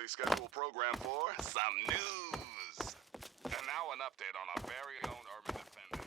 regularly scheduled program for some news. And now an update on our very own urban defender.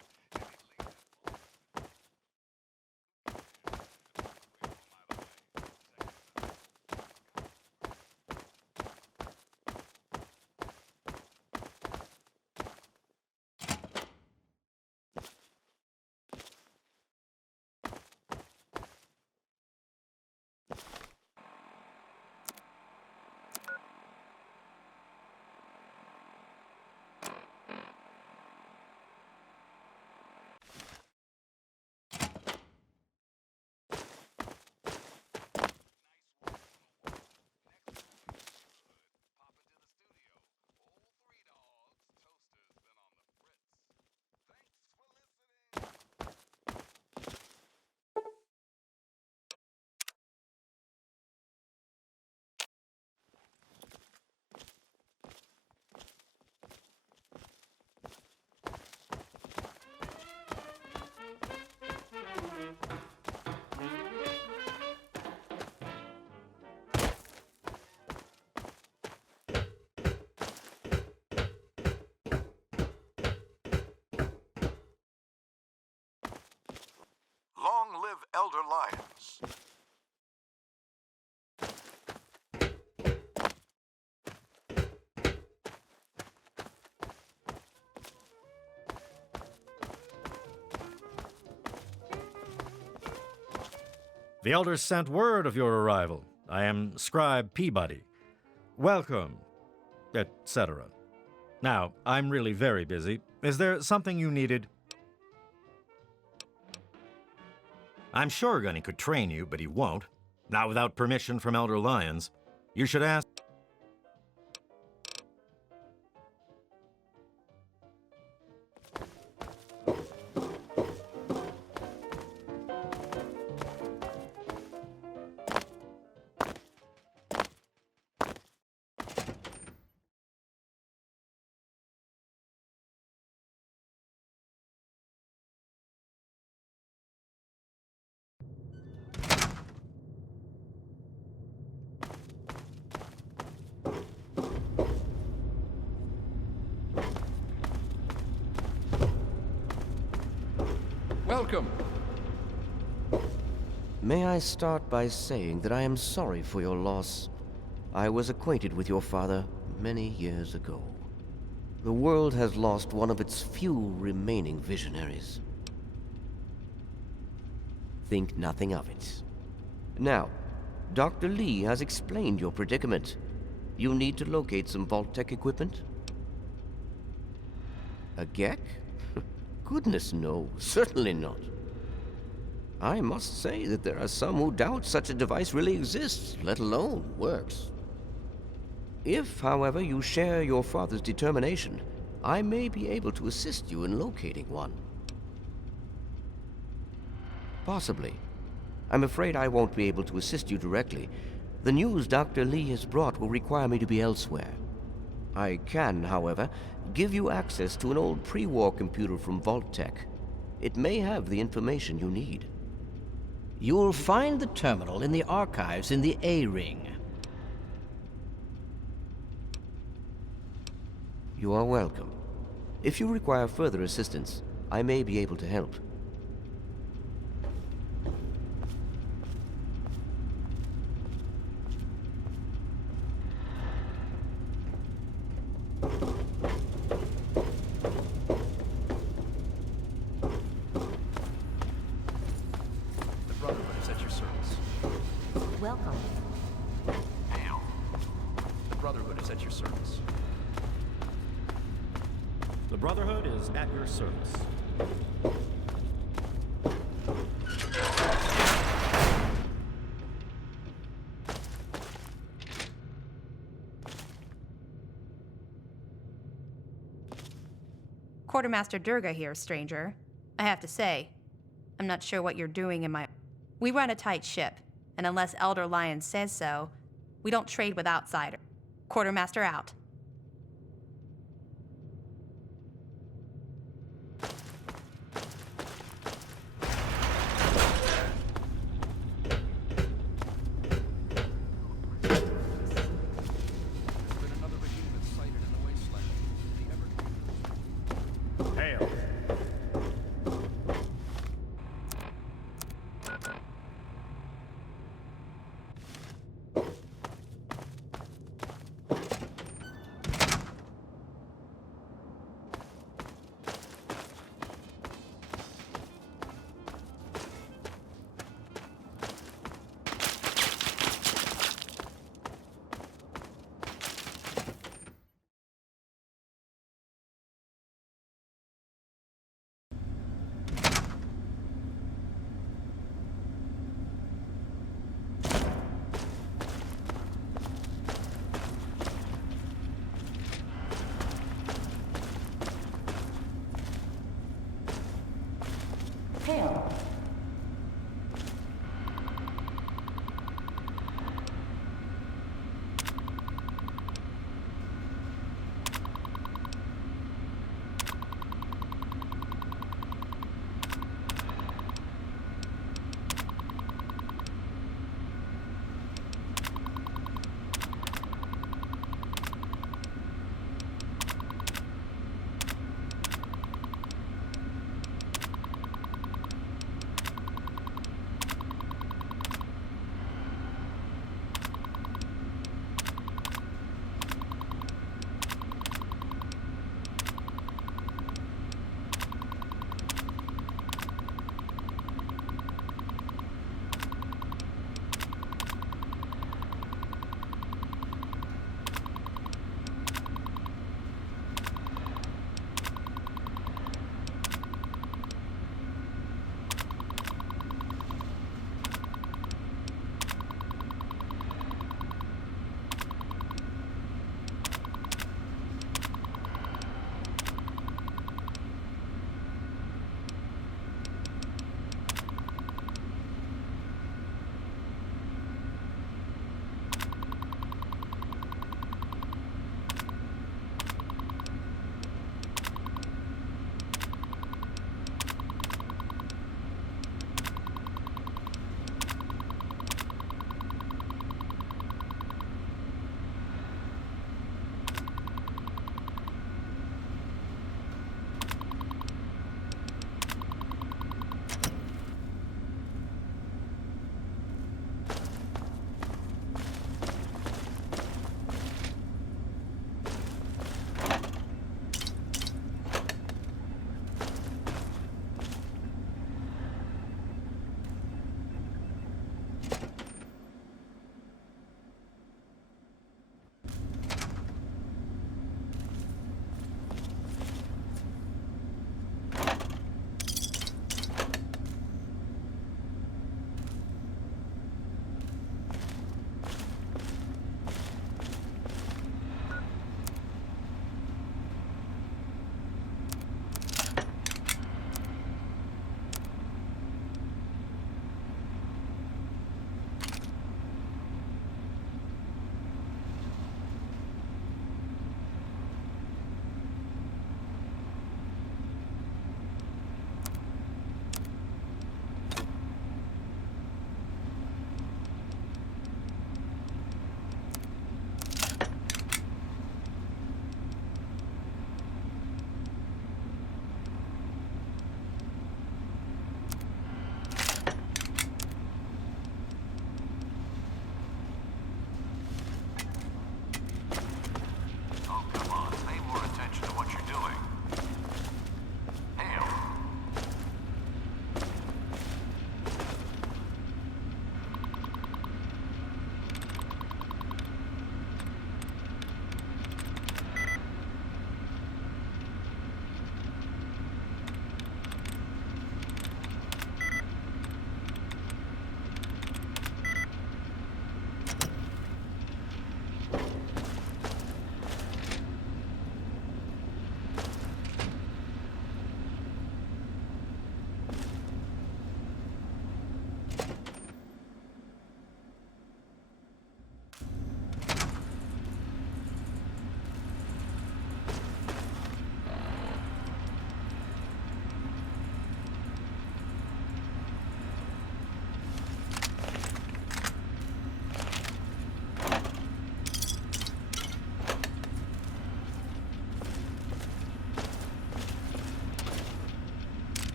Long live Elder Lyons. The elders sent word of your arrival. I am Scribe Peabody. Welcome, etc. Now, I'm really very busy. Is there something you needed? I'm sure Gunny could train you, but he won't. Not without permission from Elder Lyons. You should ask... Welcome. May I start by saying that I am sorry for your loss. I was acquainted with your father many years ago. The world has lost one of its few remaining visionaries. Think nothing of it. Now, Dr. Lee has explained your predicament. You need to locate some Vault-Tec equipment? A Gek? Goodness no, certainly not. I must say that there are some who doubt such a device really exists, let alone works. If, however, you share your father's determination, I may be able to assist you in locating one. Possibly. I'm afraid I won't be able to assist you directly. The news Dr. Lee has brought will require me to be elsewhere. I can, however, give you access to an old pre-war computer from Vault-Tec. It may have the information you need. You'll find the terminal in the archives in the A-Ring. You are welcome. If you require further assistance, I may be able to help. Welcome. The Brotherhood is at your service. The Brotherhood is at your service. Quartermaster Durga here, stranger. I have to say, I'm not sure what you're doing in my... We run a tight ship, and unless Elder Lyons says so, we don't trade with outsiders. Quartermaster out.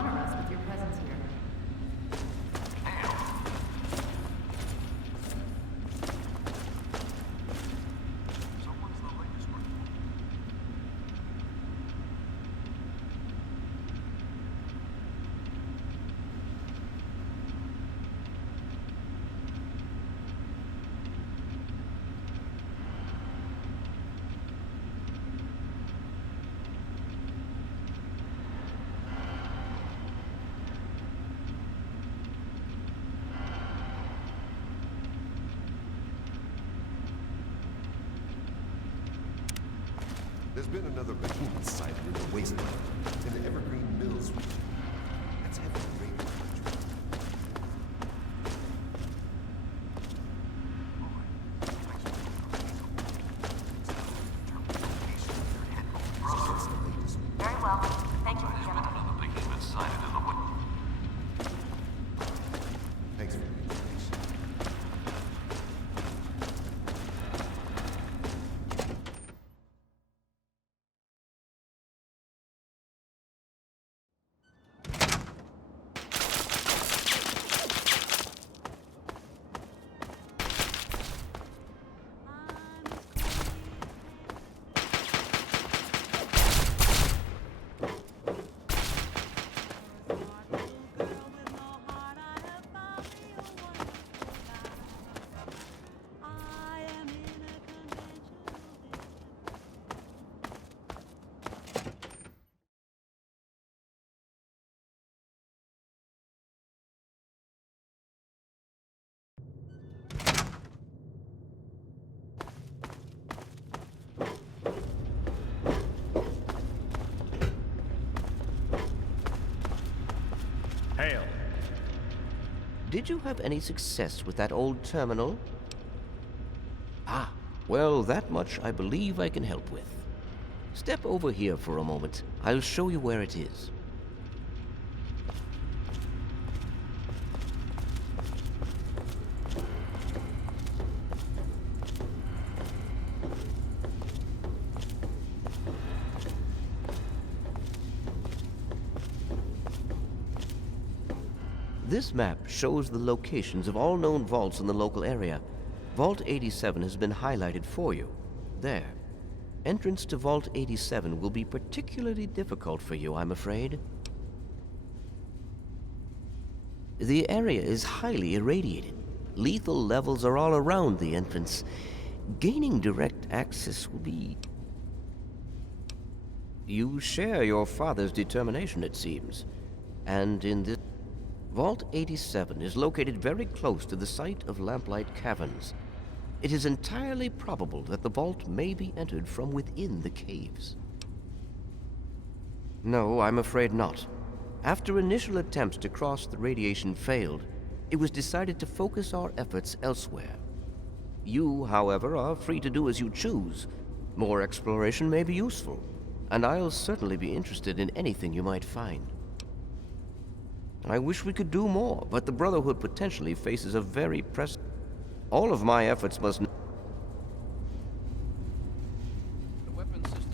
honor us with your presence here. There's been another behemoth sighted in the wasteland, in the Evergreen Mills region. That's heavy rain. Very well. Thank you, Lieutenant. Thanks for the information. Hail. Did you have any success with that old terminal? Ah, well, that much I believe I can help with. Step over here for a moment. I'll show you where it is. This map shows the locations of all known vaults in the local area. Vault 87 has been highlighted for you. There. Entrance to Vault 87 will be particularly difficult for you, I'm afraid. The area is highly irradiated. Lethal levels are all around the entrance. Gaining direct access will be... You share your father's determination, it seems. And in this... Vault 87 is located very close to the site of Lamplight Caverns. It is entirely probable that the vault may be entered from within the caves. No, I'm afraid not. After initial attempts to cross the radiation failed, it was decided to focus our efforts elsewhere. You, however, are free to do as you choose. More exploration may be useful, and I'll certainly be interested in anything you might find. I wish we could do more, but the Brotherhood potentially faces a very pressing... All of my efforts must... The weapon systems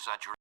is at your...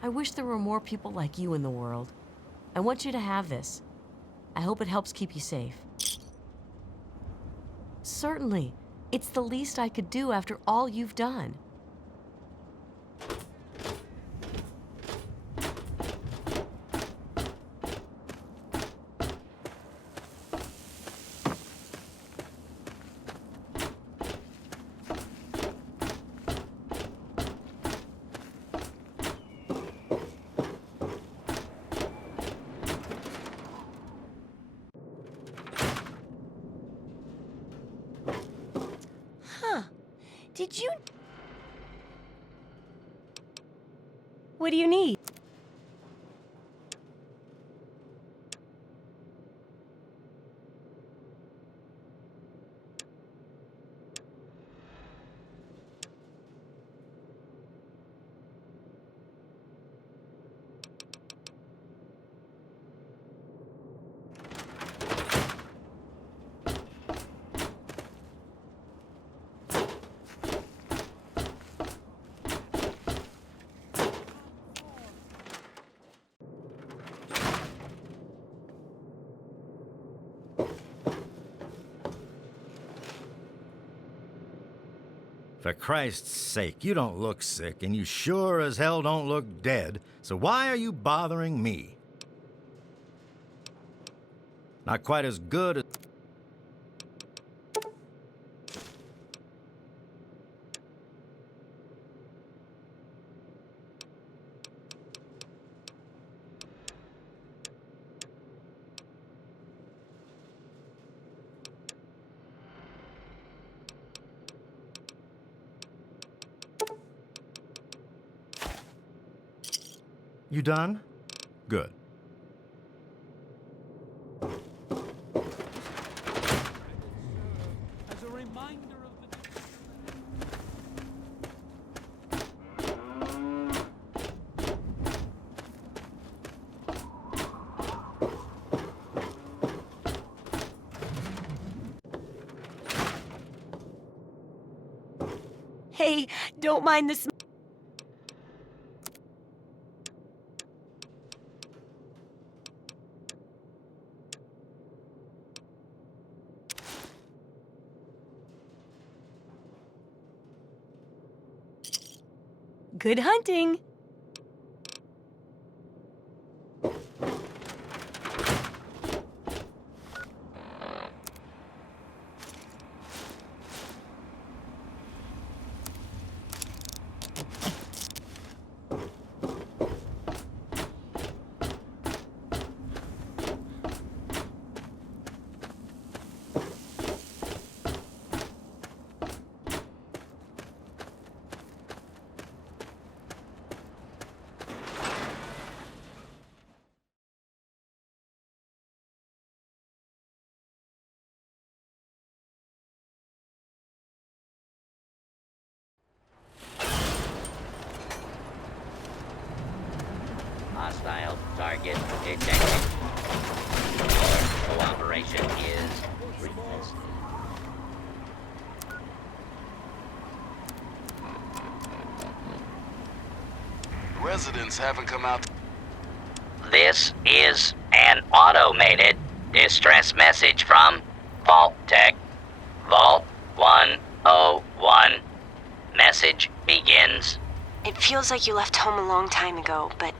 I wish there were more people like you in the world. I want you to have this. I hope it helps keep you safe. Certainly. It's the least I could do after all you've done. Did you... What do you need? For Christ's sake, you don't look sick, and you sure as hell don't look dead, so why are you bothering me? Not quite as good as... You done? Good. As a reminder of the... Hey, don't mind this. Good hunting! Hostile target detected. Your cooperation is requested. Residents haven't come out. This is an automated distress message from Vault Tech. Vault 101. Message begins. It feels like you left home a long time ago, but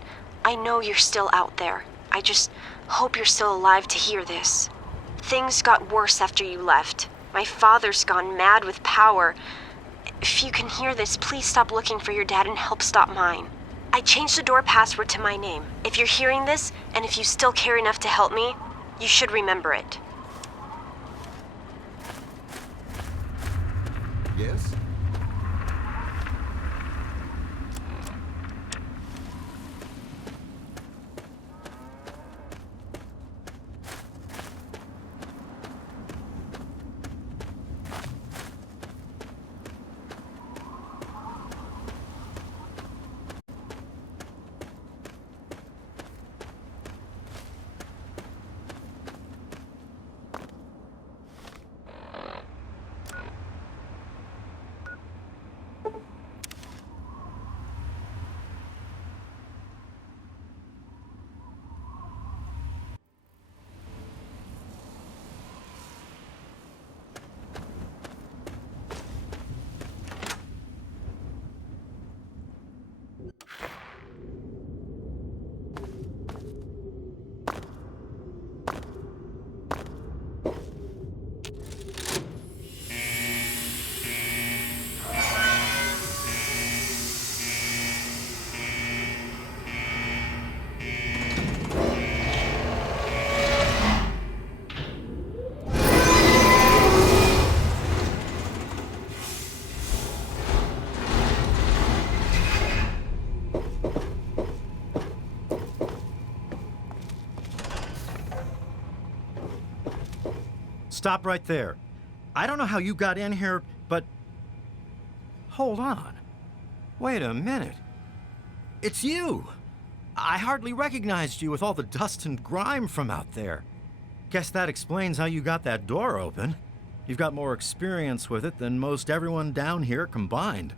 I know you're still out there. I just hope you're still alive to hear this. Things got worse after you left. My father's gone mad with power. If you can hear this, please stop looking for your dad and help stop mine. I changed the door password to my name. If you're hearing this, and if you still care enough to help me, you should remember it. Yes? Stop right there. I don't know how you got in here, but... Hold on. Wait a minute. It's you! I hardly recognized you with all the dust and grime from out there. Guess that explains how you got that door open. You've got more experience with it than most everyone down here combined.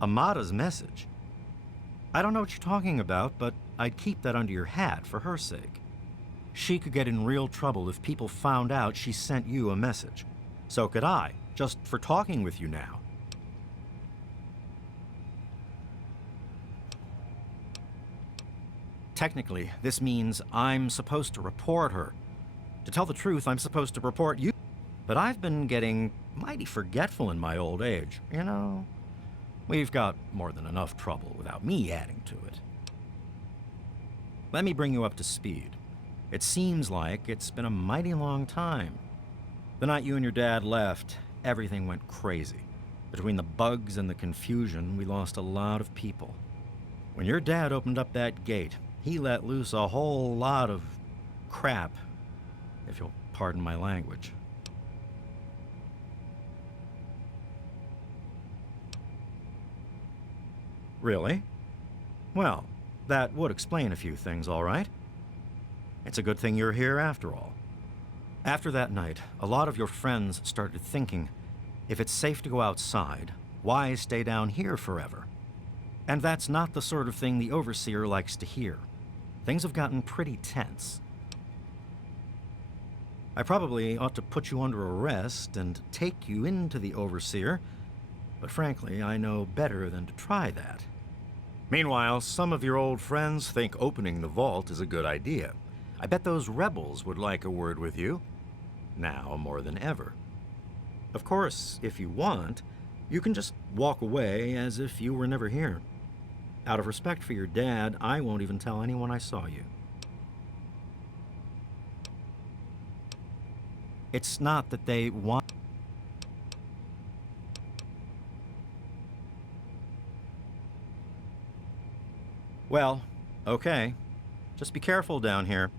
Amada's message. I don't know what you're talking about, but I'd keep that under your hat for her sake. She could get in real trouble if people found out she sent you a message. So could I, just for talking with you now. Technically, this means I'm supposed to report her. To tell the truth, I'm supposed to report you. But I've been getting mighty forgetful in my old age, you know? We've got more than enough trouble without me adding to it. Let me bring you up to speed. It seems like it's been a mighty long time. The night you and your dad left, everything went crazy. Between the bugs and the confusion, we lost a lot of people. When your dad opened up that gate, he let loose a whole lot of crap, if you'll pardon my language. Really? Well, that would explain a few things, all right. It's a good thing you're here after all. After that night, a lot of your friends started thinking, if it's safe to go outside, why stay down here forever? And that's not the sort of thing the Overseer likes to hear. Things have gotten pretty tense. I probably ought to put you under arrest and take you into the Overseer But frankly, I know better than to try that. Meanwhile, some of your old friends think opening the vault is a good idea. I bet those rebels would like a word with you, now more than ever. Of course, if you want, you can just walk away as if you were never here. Out of respect for your dad, I won't even tell anyone I saw you. It's not that they want... Well, okay. Just be careful down here.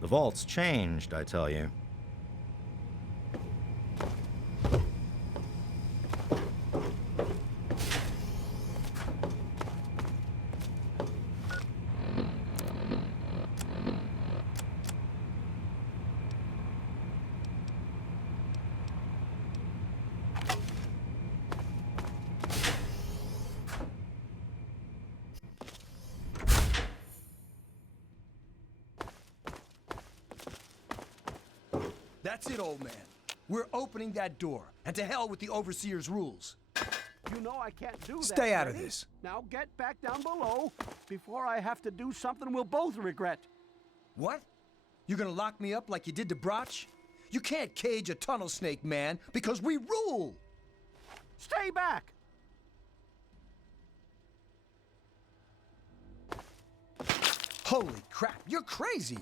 The vault's changed, I tell you. That's it, old man. We're opening that door, and to hell with the Overseer's rules. You know I can't do that. Stay out of Freddy. this. Now get back down below before I have to do something we'll both regret. What? You're gonna lock me up like you did to Broch? You can't cage a tunnel snake, man, because we rule! Stay back! Holy crap, you're crazy!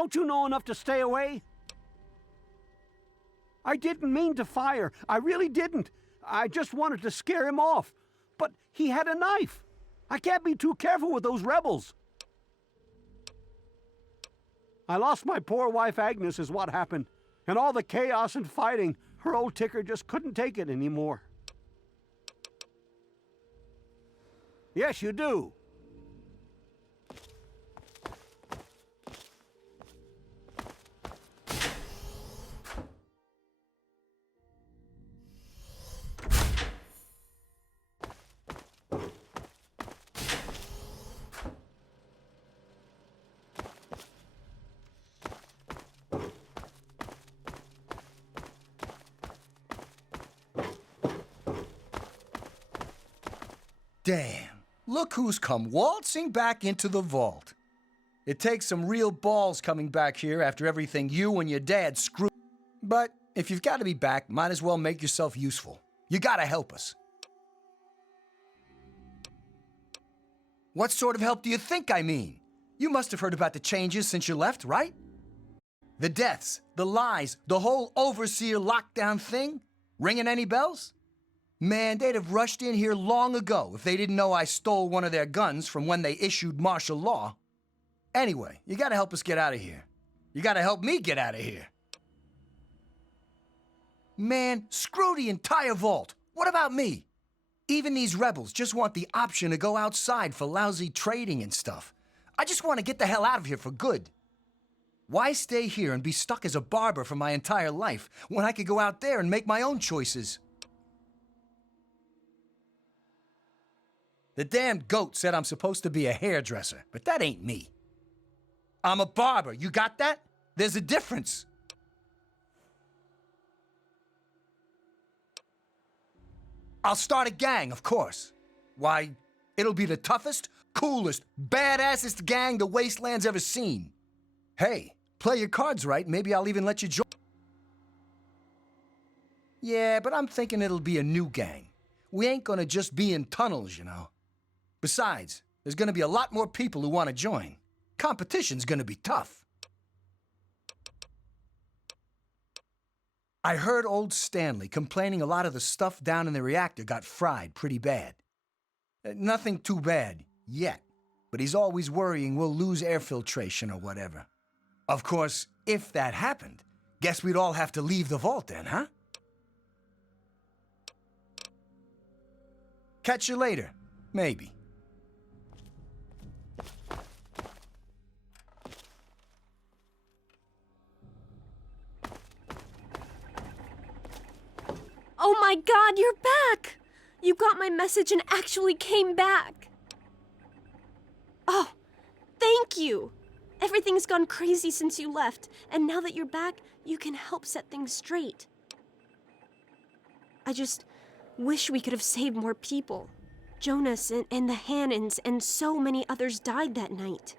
Don't you know enough to stay away? I didn't mean to fire. I really didn't. I just wanted to scare him off. But he had a knife. I can't be too careful with those rebels. I lost my poor wife Agnes is what happened. And all the chaos and fighting, her old ticker just couldn't take it anymore. Yes, you do. Damn, look who's come waltzing back into the vault. It takes some real balls coming back here after everything you and your dad screwed. But if you've got to be back, might as well make yourself useful. You gotta help us. What sort of help do you think I mean? You must have heard about the changes since you left, right? The deaths, the lies, the whole Overseer lockdown thing? Ringing any bells? Man, they'd have rushed in here long ago if they didn't know I stole one of their guns from when they issued martial law. Anyway, you gotta help us get out of here. You gotta help me get out of here. Man, screw the entire vault. What about me? Even these rebels just want the option to go outside for lousy trading and stuff. I just want to get the hell out of here for good. Why stay here and be stuck as a barber for my entire life when I could go out there and make my own choices? The damned goat said I'm supposed to be a hairdresser, but that ain't me. I'm a barber, you got that? There's a difference. I'll start a gang, of course. Why, it'll be the toughest, coolest, badassest gang the Wasteland's ever seen. Hey, play your cards right, maybe I'll even let you join. Yeah, but I'm thinking it'll be a new gang. We ain't gonna just be in tunnels, you know. Besides, there's gonna be a lot more people who want to join. Competition's gonna be tough. I heard old Stanley complaining a lot of the stuff down in the reactor got fried pretty bad. Nothing too bad, yet. But he's always worrying we'll lose air filtration or whatever. Of course, if that happened, guess we'd all have to leave the vault then, huh? Catch you later, maybe. Oh my God, you're back! You got my message and actually came back. Oh, thank you. Everything's gone crazy since you left, and now that you're back, you can help set things straight. I just wish we could have saved more people. Jonas and the Hannons and so many others died that night.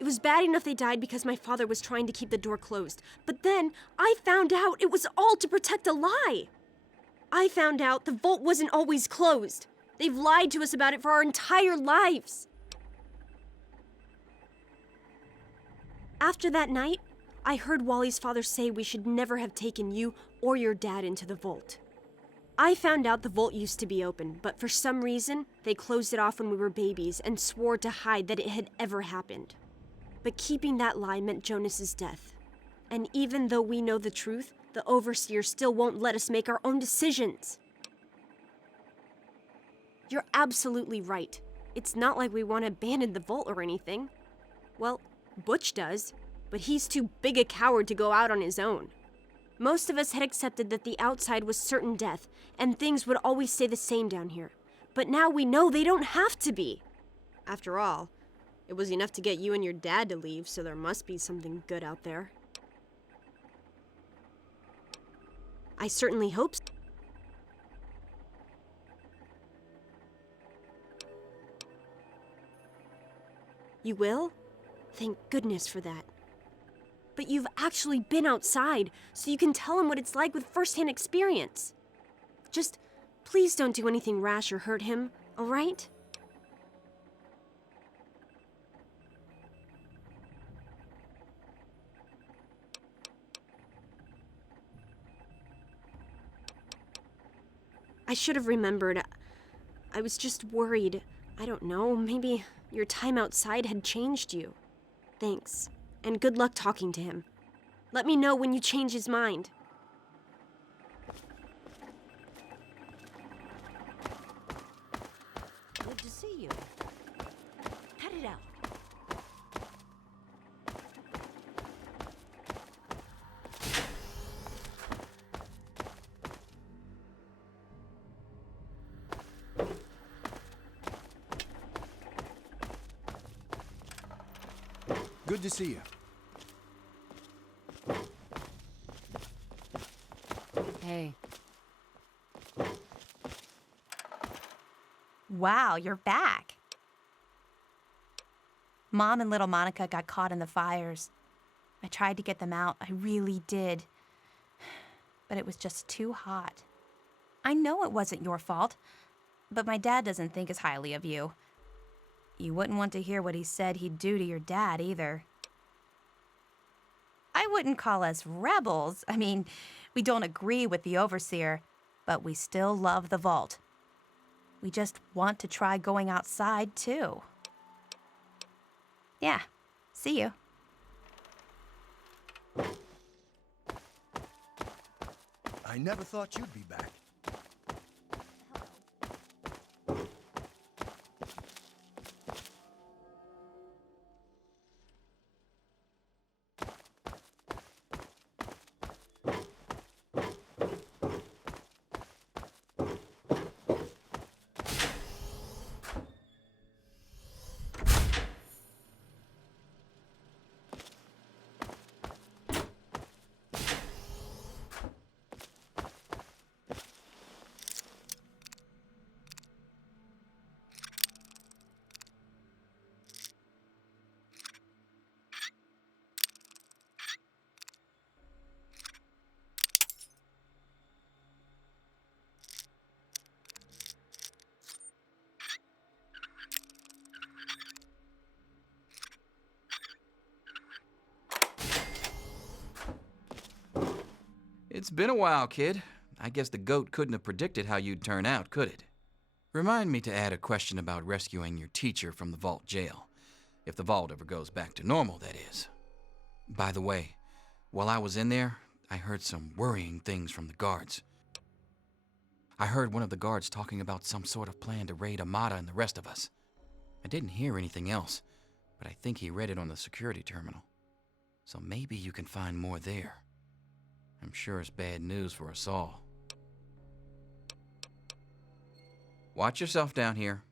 It was bad enough they died because my father was trying to keep the door closed. But then I found out it was all to protect a lie. I found out the vault wasn't always closed. They've lied to us about it for our entire lives. After that night, I heard Wally's father say we should never have taken you or your dad into the vault. I found out the vault used to be open, but for some reason, they closed it off when we were babies and swore to hide that it had ever happened. But keeping that lie meant Jonas's death. And even though we know the truth, the Overseer still won't let us make our own decisions. You're absolutely right. It's not like we want to abandon the vault or anything. Well, Butch does, but he's too big a coward to go out on his own. Most of us had accepted that the outside was certain death, and things would always stay the same down here. But now we know they don't have to be. After all, it was enough to get you and your dad to leave, so there must be something good out there. I certainly hope so. You will? Thank goodness for that. But you've actually been outside, so you can tell him what it's like with first-hand experience. Just, please don't do anything rash or hurt him, all right? I should have remembered. I was just worried. I don't know, maybe your time outside had changed you. Thanks. And good luck talking to him. Let me know when you change his mind. Good to see you. Cut it out. Good to see you. Hey. Wow, you're back. Mom and little Monica got caught in the fires. I tried to get them out, I really did. But it was just too hot. I know it wasn't your fault, but my dad doesn't think as highly of you. You wouldn't want to hear what he said he'd do to your dad, either. I wouldn't call us rebels. I mean, we don't agree with the Overseer, but we still love the vault. We just want to try going outside, too. Yeah, see you. I never thought you'd be back. It's been a while, kid. I guess the goat couldn't have predicted how you'd turn out, could it? Remind me to add a question about rescuing your teacher from the vault jail. If the vault ever goes back to normal, that is. By the way, while I was in there, I heard some worrying things from the guards. I heard one of the guards talking about some sort of plan to raid Amata and the rest of us. I didn't hear anything else, but I think he read it on the security terminal. So maybe you can find more there. I'm sure it's bad news for us all. Watch yourself down here.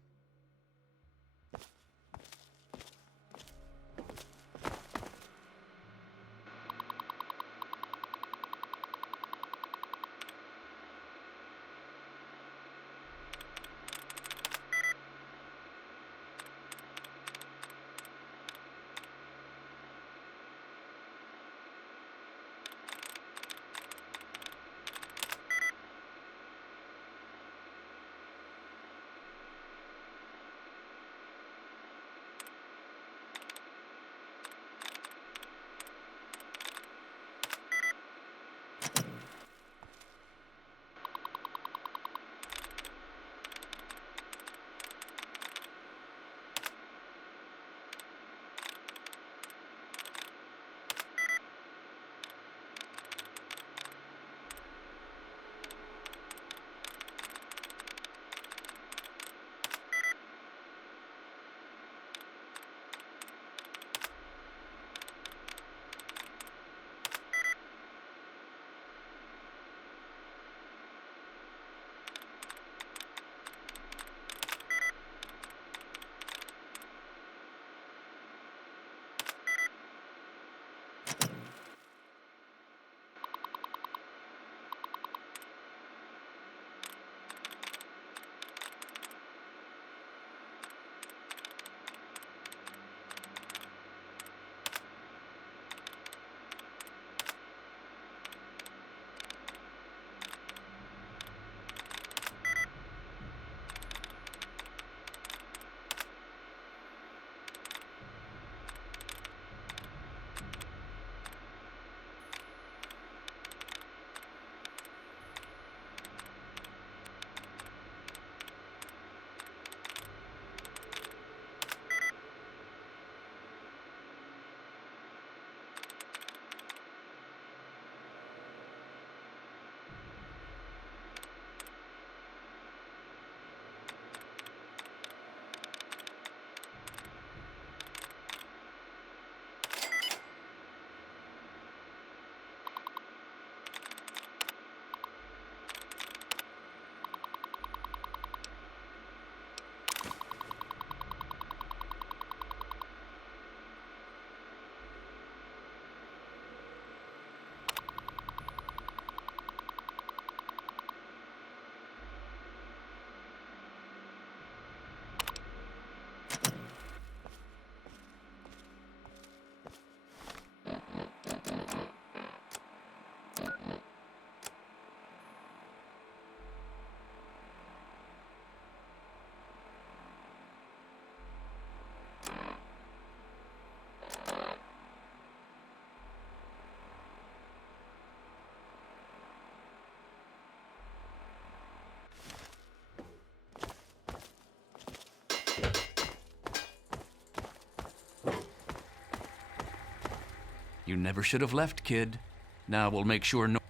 You never should have left, kid. Now we'll make sure no...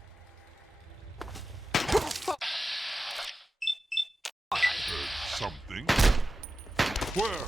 I heard something. Where?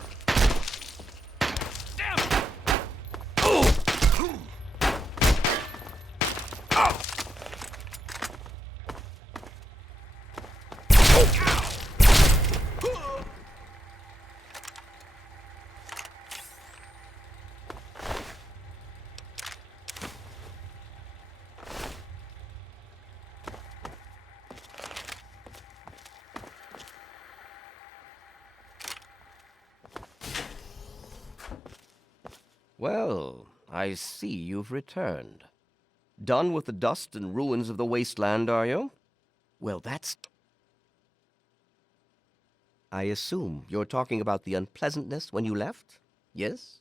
Well, I see you've returned. Done with the dust and ruins of the wasteland, are you? Well, that's... I assume you're talking about the unpleasantness when you left? Yes?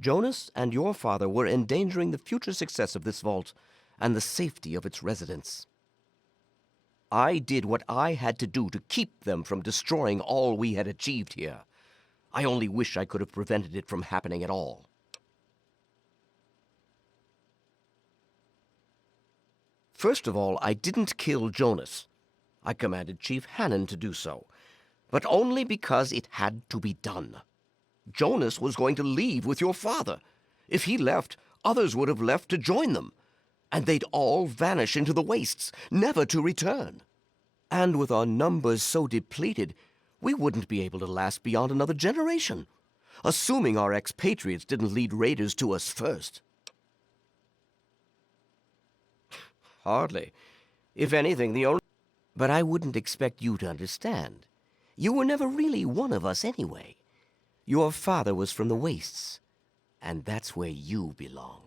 Jonas and your father were endangering the future success of this vault and the safety of its residents. I did what I had to do to keep them from destroying all we had achieved here. I only wish I could have prevented it from happening at all. First of all, I didn't kill Jonas. I commanded Chief Hannon to do so, but only because it had to be done. Jonas was going to leave with your father. If he left, others would have left to join them, and they'd all vanish into the wastes, never to return. And with our numbers so depleted, we wouldn't be able to last beyond another generation. Assuming our expatriates didn't lead raiders to us first. Hardly. If anything, the only... But I wouldn't expect you to understand. You were never really one of us anyway. Your father was from the wastes, and that's where you belong.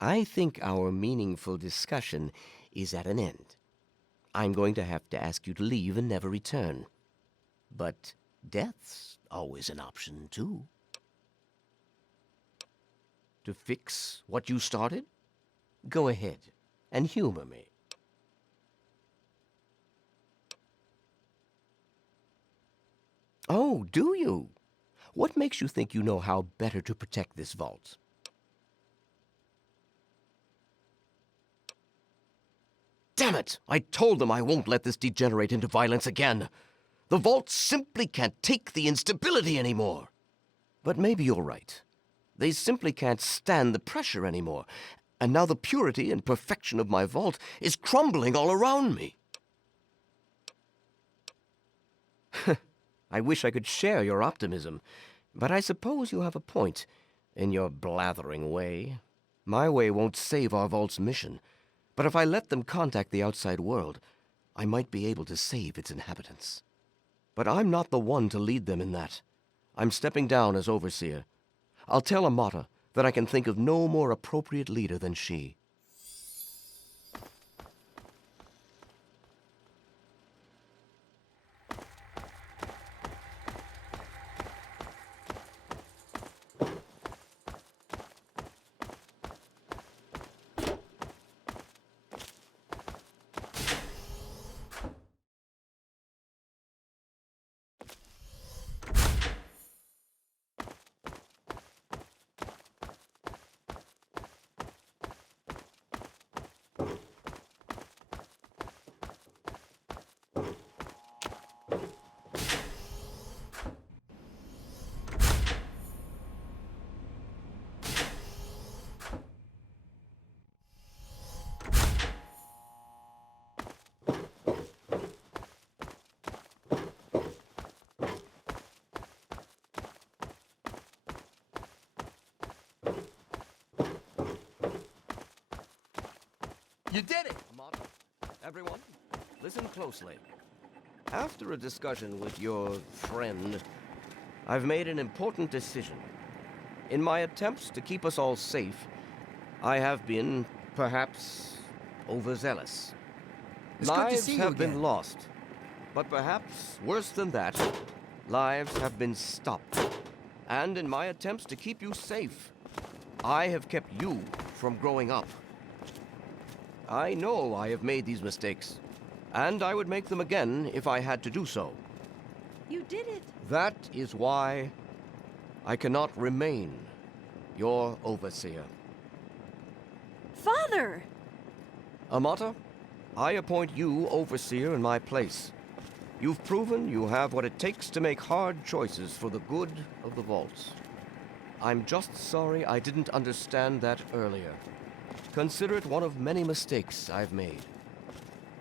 I think our meaningful discussion is at an end. I'm going to have to ask you to leave and never return. But death's always an option, too. To fix what you started? Go ahead and humor me. Oh, do you? What makes you think you know how better to protect this vault? Damn it! I told them I won't let this degenerate into violence again. The vault simply can't take the instability anymore. But maybe you're right. They simply can't stand the pressure anymore. And now the purity and perfection of my vault is crumbling all around me. I wish I could share your optimism, but I suppose you have a point in your blathering way. My way won't save our vault's mission, but if I let them contact the outside world, I might be able to save its inhabitants. But I'm not the one to lead them in that. I'm stepping down as overseer. I'll tell Amata that I can think of no more appropriate leader than she. You did it! Amata, everyone, listen closely. After a discussion with your friend, I've made an important decision. In my attempts to keep us all safe, I have been, perhaps, overzealous. It's good to Lives see you have again. been lost, but perhaps worse than that, lives have been stopped. And in my attempts to keep you safe, I have kept you from growing up. I know I have made these mistakes, and I would make them again if I had to do so. You did it! That is why I cannot remain your overseer. Father! Amata, I appoint you overseer in my place. You've proven you have what it takes to make hard choices for the good of the vault. I'm just sorry I didn't understand that earlier. Consider it one of many mistakes I've made.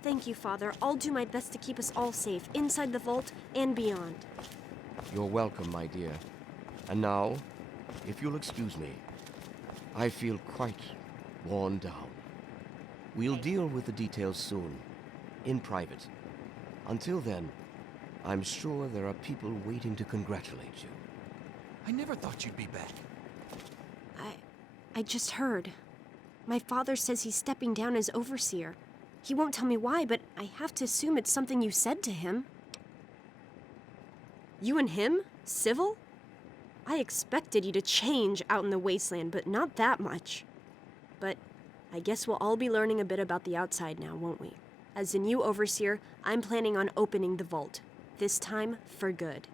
Thank you, Father. I'll do my best to keep us all safe, inside the vault and beyond. You're welcome, my dear. And now, if you'll excuse me, I feel quite worn down. We'll deal with the details soon, in private. Until then, I'm sure there are people waiting to congratulate you. I never thought you'd be back. I just heard. My father says he's stepping down as overseer. He won't tell me why, but I have to assume it's something you said to him. You and him? Civil? I expected you to change out in the wasteland, but not that much. But I guess we'll all be learning a bit about the outside now, won't we? As the new overseer, I'm planning on opening the vault. This time, for good.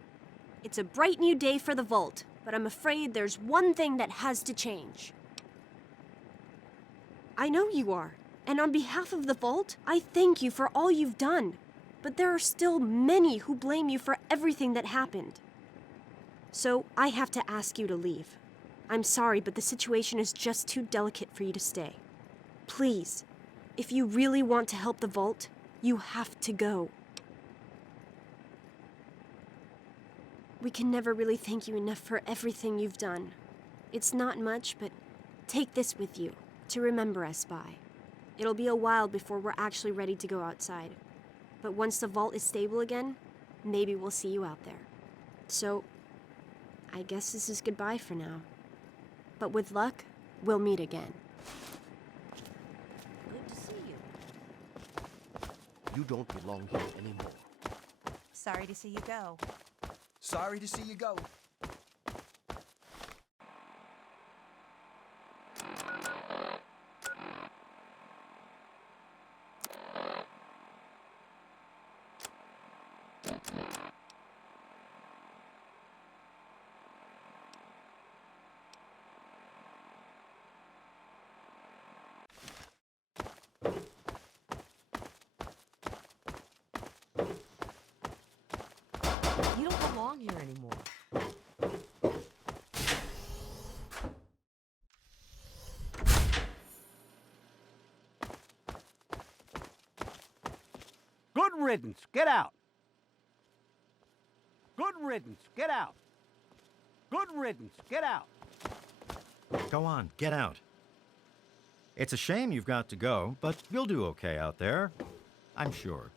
It's a bright new day for the vault, but I'm afraid there's one thing that has to change. I know you are, and on behalf of the vault, I thank you for all you've done. But there are still many who blame you for everything that happened. So I have to ask you to leave. I'm sorry, but the situation is just too delicate for you to stay. Please, if you really want to help the vault, you have to go. We can never really thank you enough for everything you've done. It's not much, but take this with you to remember us by. It'll be a while before we're actually ready to go outside. But once the vault is stable again, maybe we'll see you out there. So, I guess this is goodbye for now. But with luck, we'll meet again. Good to see you. You don't belong here anymore. Sorry to see you go. Sorry to see you go. You don't belong here anymore. Good riddance. Get out. Good riddance. Get out. Good riddance. Get out. Go on, get out. It's a shame you've got to go, but you'll do okay out there, I'm sure.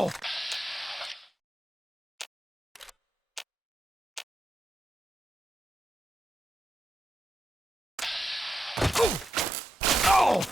Oh! Oh! Oh!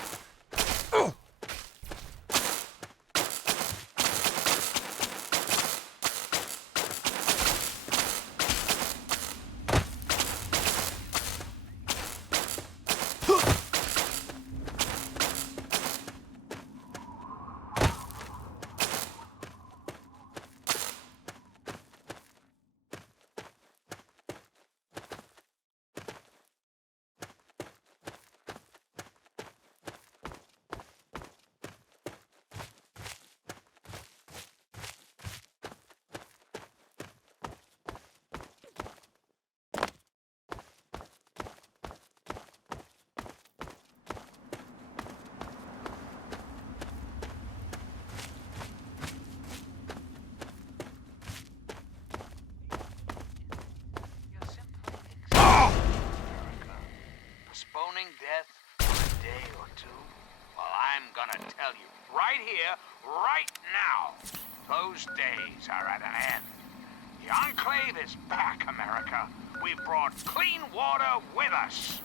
Postponing death for a day or two? Well, I'm gonna tell you right here, right now, those days are at an end. The Enclave is back, America. We've brought clean water with us.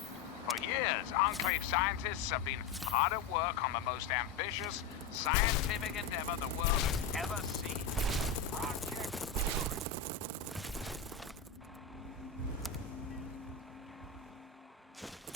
For years, Enclave scientists have been hard at work on the most ambitious scientific endeavor the world has ever seen. Project Purity.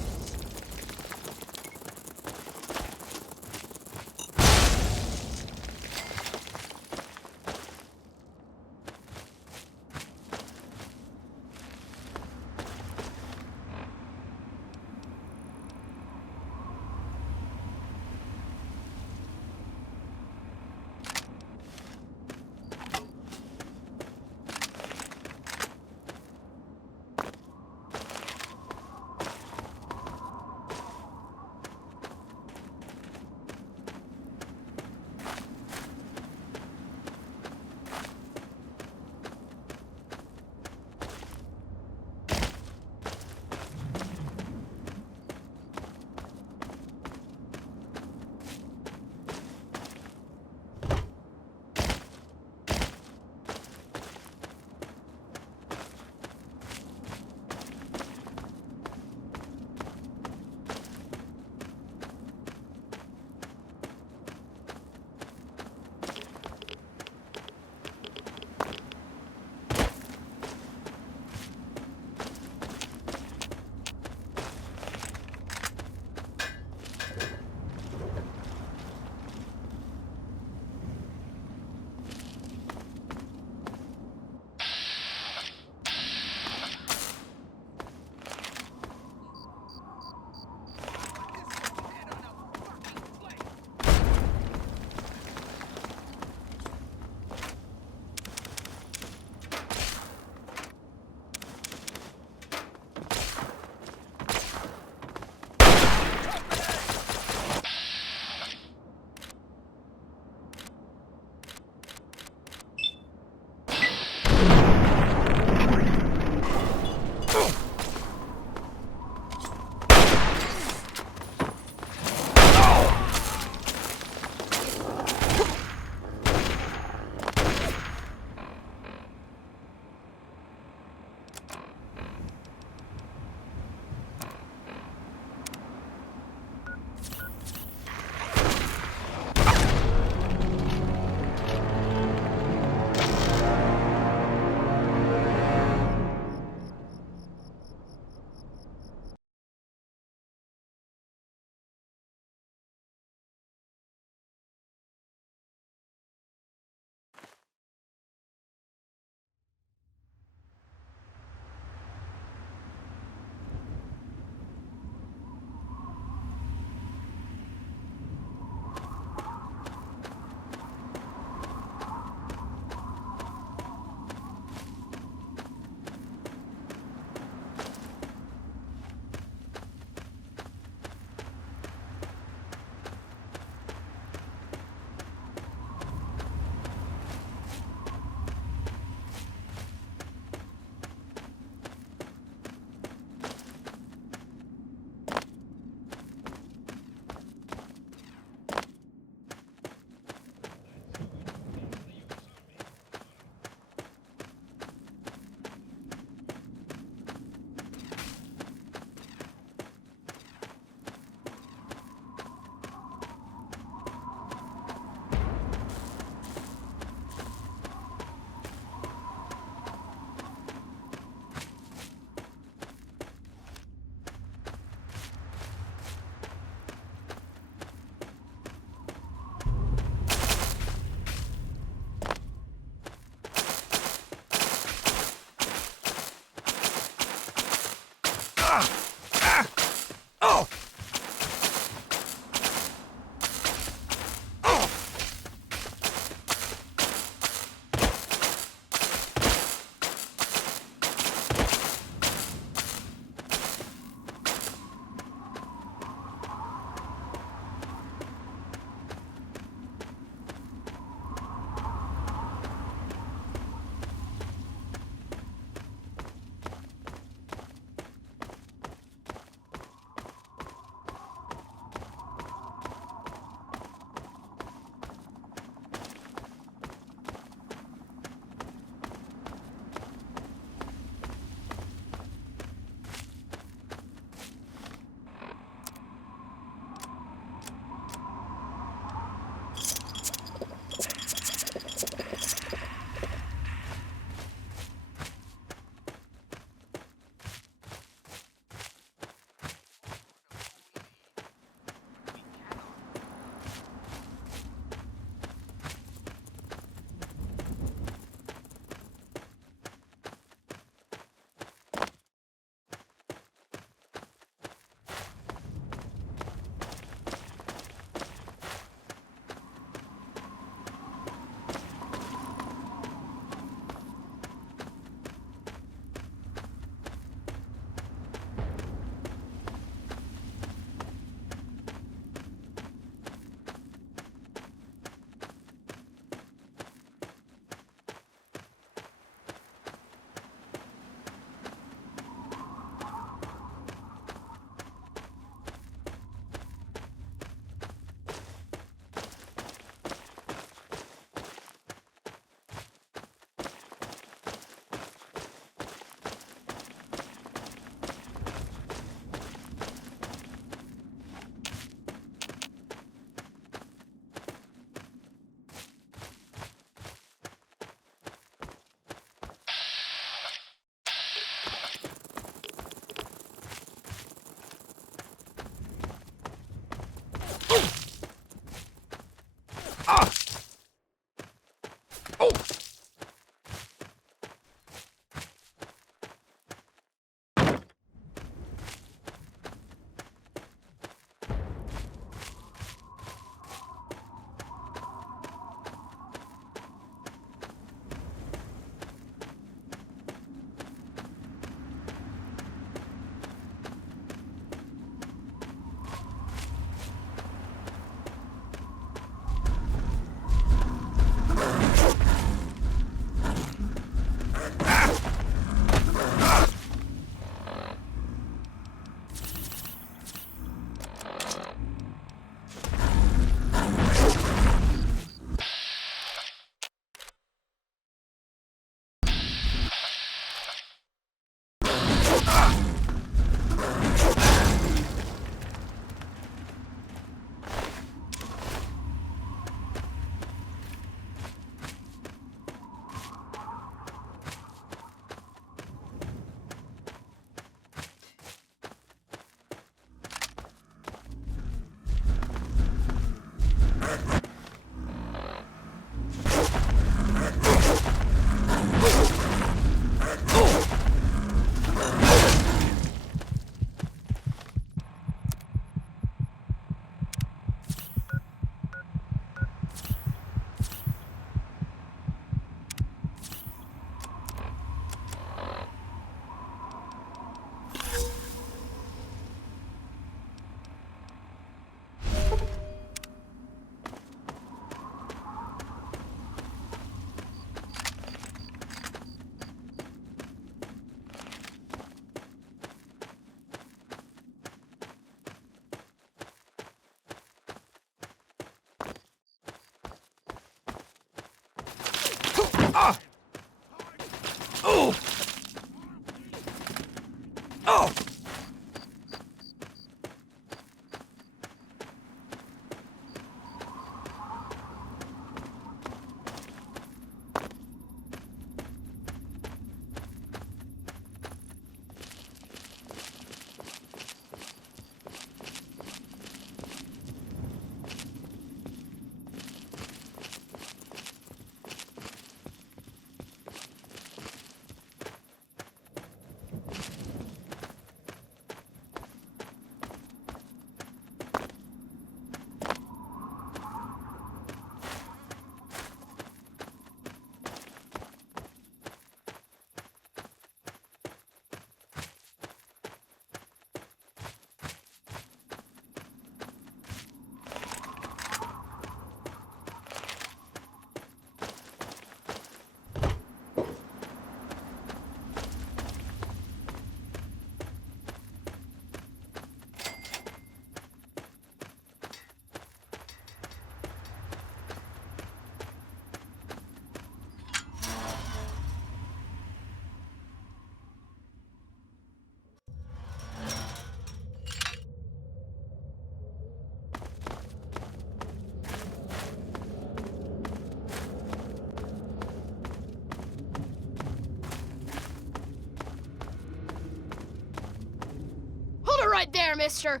right there, mister.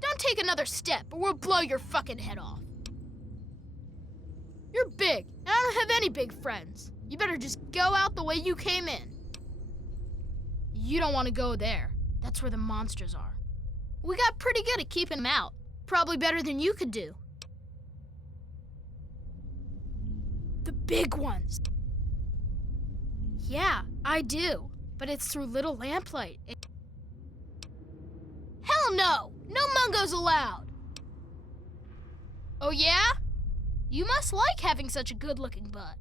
Don't take another step or we'll blow your fucking head off. You're big, and I don't have any big friends. You better just go out the way you came in. You don't want to go there. That's where the monsters are. We got pretty good at keeping them out. Probably better than you could do. The big ones. Yeah, I do. But it's through little lamplight. Hell no! No mungos allowed! Oh yeah? You must like having such a good-looking butt.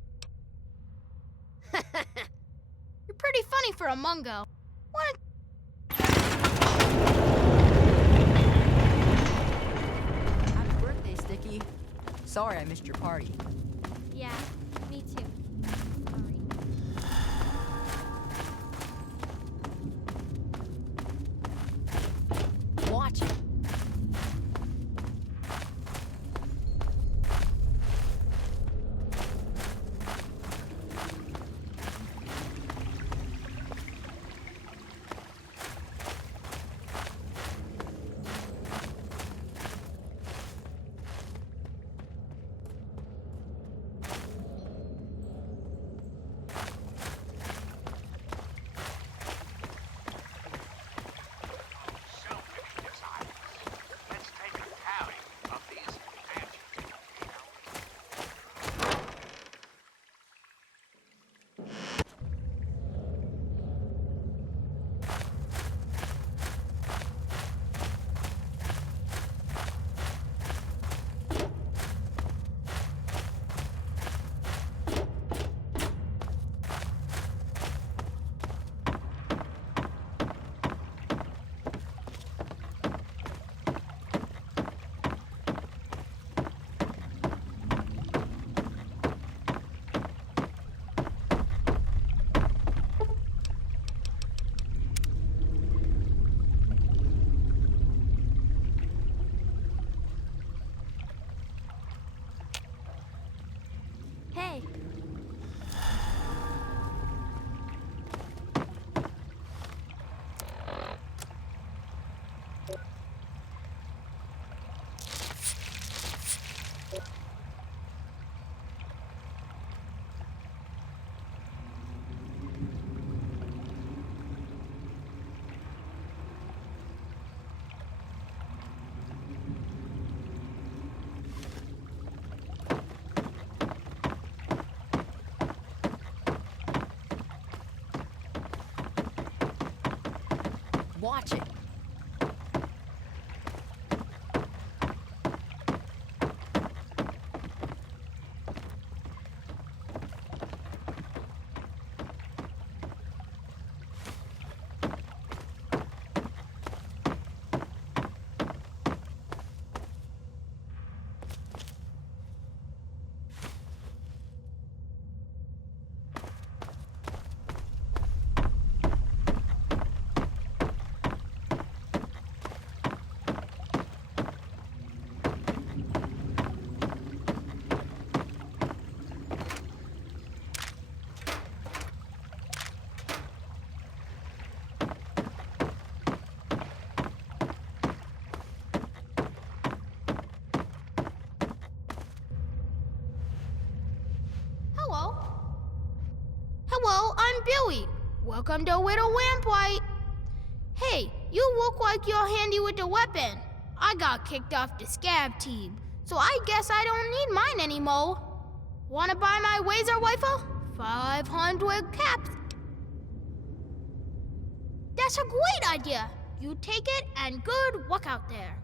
You're pretty funny for a mungo. Happy birthday, Sticky. Sorry I missed your party. Yeah, me too. Watch it. Hey. Watch it. Hello. Hello, I'm Billy. Welcome to Widow Lamplight. Hey, you look like you're handy with the weapon. I got kicked off the scab team, so I guess I don't need mine anymore. Wanna buy my Wazer rifle? 500 caps. That's a great idea. You take it and good luck out there.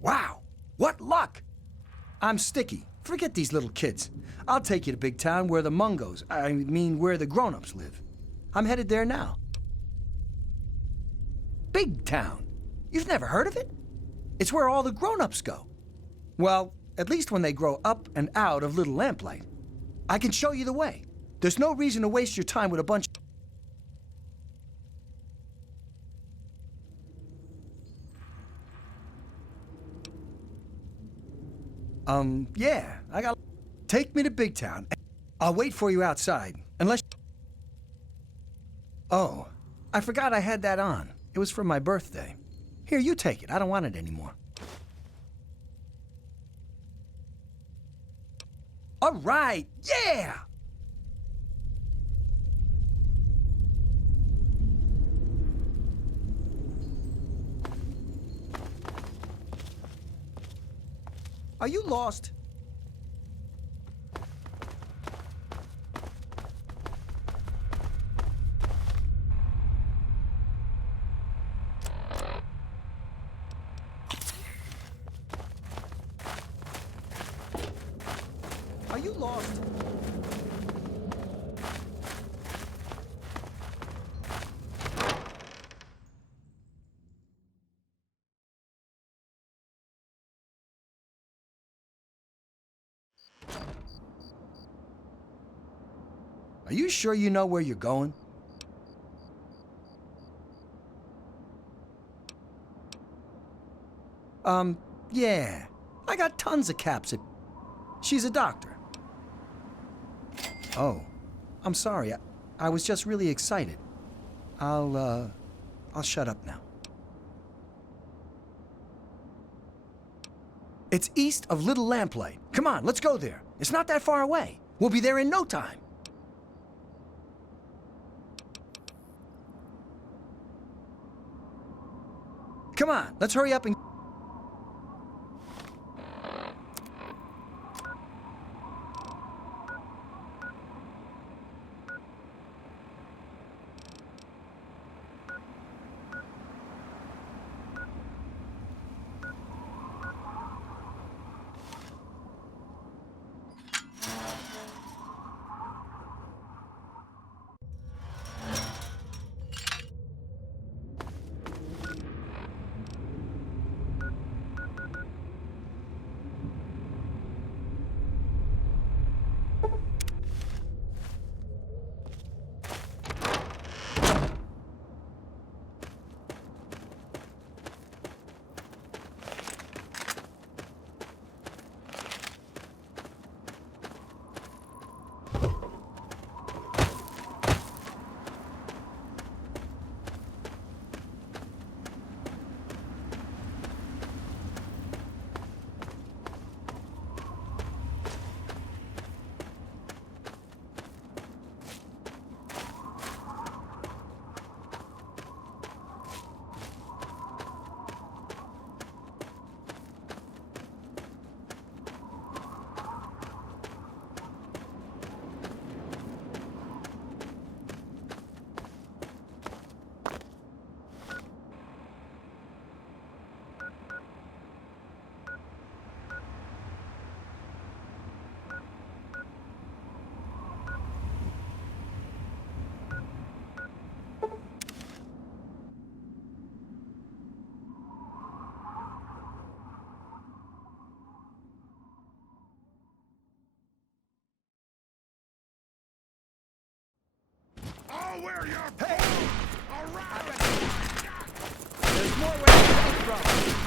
Wow, what luck! I'm Sticky. Forget these little kids. I'll take you to Big Town where the Mungos, where the grown-ups live. I'm headed there now. Big Town? You've never heard of it? It's where all the grown-ups go. Well, at least when they grow up and out of Little Lamplight. I can show you the way. There's no reason to waste your time with a bunch... Yeah, I got... Take me to Big Town. I'll wait for you outside, unless... Oh, I forgot I had that on. It was for my birthday. Here, you take it. I don't want it anymore. All right, yeah! Are you lost? Are you lost? Are you sure you know where you're going? Yeah. I got tons of caps at... She's a doctor. Oh, I'm sorry. I was just really excited. I'll shut up now. It's east of Little Lamplight. Come on, let's go there. It's not that far away. We'll be there in no time. Come on, let's hurry up and... I'll wear your... Hey! All right! There's more where you came from.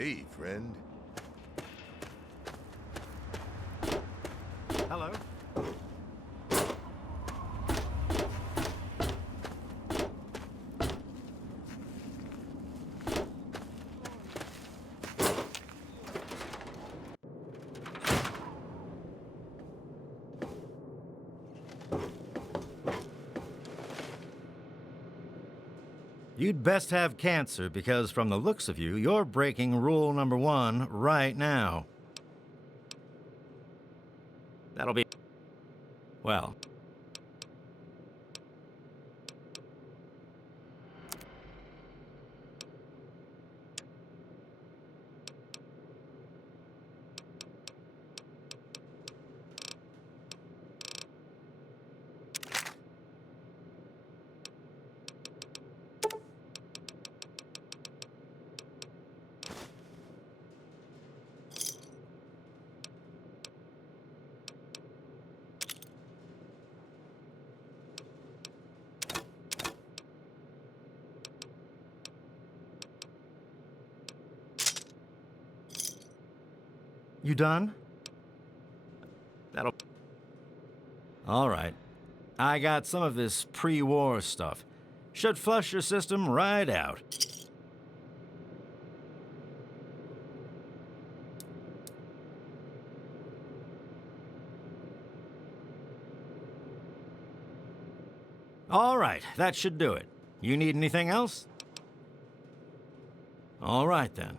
Hey, friend. Hello. You'd best have cancer because from the looks of you, you're breaking rule number 1 right now. That'll be... well... You done? That'll... all right. I got some of this pre-war stuff. Should flush your system right out. All right, that should do it. You need anything else? All right, then.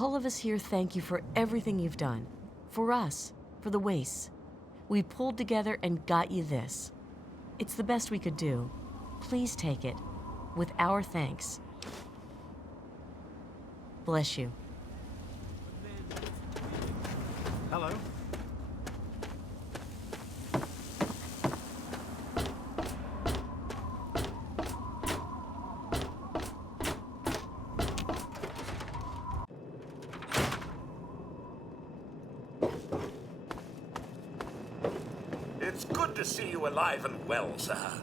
All of us here thank you for everything you've done. For us, for the Wastes. We pulled together and got you this. It's the best we could do. Please take it, with our thanks. Bless you. Hello. It's good to see you alive and well, sir.